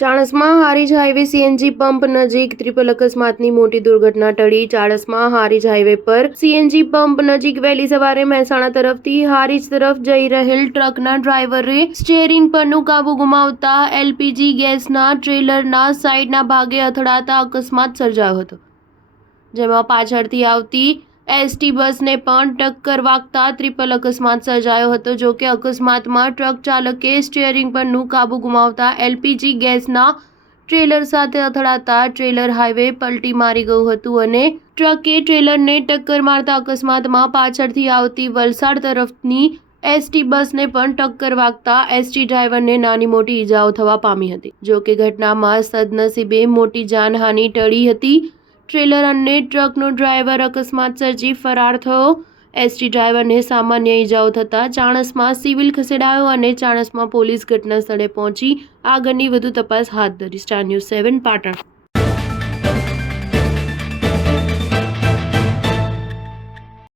Chanasma Harij highway CNG pump નજીક triple અકસ્માતની મોટી દુર્ઘટના ટળી। ચાણસ્મા હારીજ હાઈવે પર સીએનજી પંપ નજીક વહેલી સવારે મહેસાણા તરફથી હારીજ તરફ જઈ રહેલ ટ્રકના ડ્રાઈવરે સ્ટીયરિંગ પરનું કાબુ ગુમાવતા એલપીજી ગેસના ટ્રેલરના સાઈડના ભાગે અથડાતા અકસ્માત સર્જાયો હતો, જેમાં પાછળથી આવતી એસટી બસને પણ ટક્કર વાગતા ટ્રિપલ અકસ્માત સર્જાયો હતો। જો કે અકસ્માતમાં ટ્રક ચાલકે સ્ટીયરિંગ પરનું કાબુ ગુમાવતા એલપીજી ગેસના ટ્રેલર સાથે અથડાતા ટ્રેલર હાઈવે પલટી મારી ગયું હતું અને ટ્રકે ટ્રેલરને ટક્કર મારતા અકસ્માતમાં પાછળથી આવતી વલસાડ તરફની એસટી બસને પણ ટક્કર વાગતા એસટી ડ્રાઈવરને નાની મોટી ઈજાઓ થવા પામી હતી। જો કે ઘટનામાં સદનસીબે મોટી જાનહાનિ ટળી હતી। ટ્રેલર અને ટ્રકનો ડ્રાઈવર અકસ્માત સર્જી ફરાર થયો। એસટી ડ્રાઈવરને સામાન્ય ઈજાઓ થતાં ચાણસ્મા સિવિલ ખસેડાયો અને ચાણસ્મા પોલીસ ઘટના સ્થળે પહોંચી આગળની વધુ તપાસ હાથ ધરી। Star news 7 Patan.